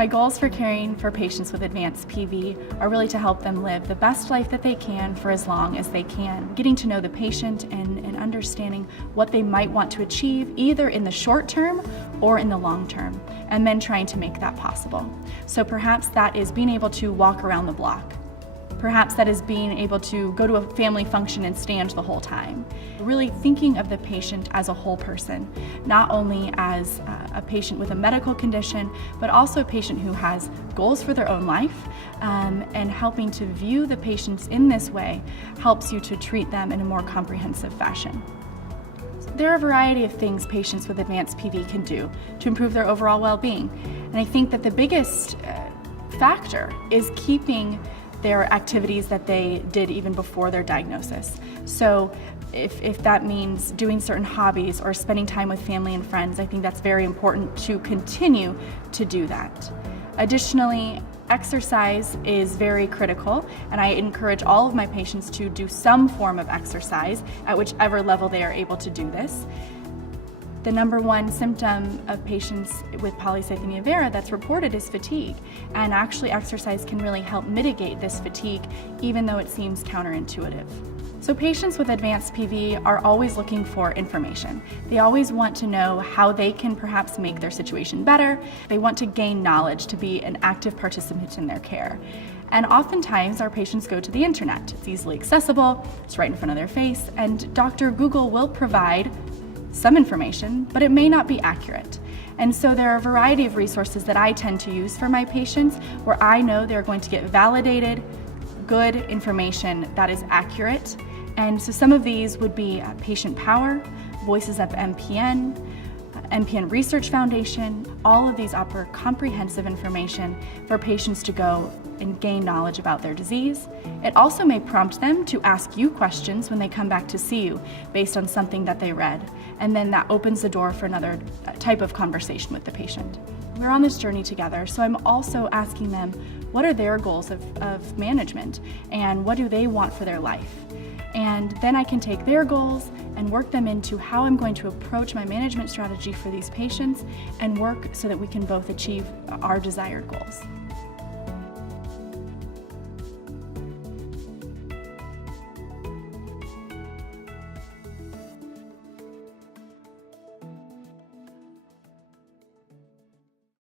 My goals for caring for patients with advanced PV are really to help them live the best life that they can for as long as they can, getting to know the patient and understanding what they might want to achieve either in the short term or in the long term, and then trying to make that possible. So perhaps that is being able to walk around the block. Perhaps that is being able to go to a family function and stand the whole time. Really thinking of the patient as a whole person, not only as a patient with a medical condition, but also a patient who has goals for their own life, and helping to view the patients in this way helps you to treat them in a more comprehensive fashion. There are a variety of things patients with advanced PV can do to improve their overall well-being, and I think that the biggest factor is keeping their activities that they did even before their diagnosis. So if that means doing certain hobbies or spending time with family and friends, I think that's very important to continue to do that. Additionally, exercise is very critical, and I encourage all of my patients to do some form of exercise at whichever level they are able to do this. The number one symptom of patients with polycythemia vera that's reported is fatigue, and actually exercise can really help mitigate this fatigue, even though it seems counterintuitive. So patients with advanced PV are always looking for information. They always want to know how they can perhaps make their situation better. They want to gain knowledge to be an active participant in their care. And oftentimes our patients go to the internet. It's easily accessible, it's right in front of their face, and Dr. Google will provide some information, but it may not be accurate. And so there are a variety of resources that I tend to use for my patients where I know they're going to get validated, good information that is accurate. And so some of these would be Patient Power, Voices of MPN, MPN Research Foundation. All of these offer comprehensive information for patients to go and gain knowledge about their disease. It also may prompt them to ask you questions when they come back to see you based on something that they read. And then that opens the door for another type of conversation with the patient. We're on this journey together, so I'm also asking them what are their goals of management and what do they want for their life. And then I can take their goals and work them into how I'm going to approach my management strategy for these patients and work so that we can both achieve our desired goals.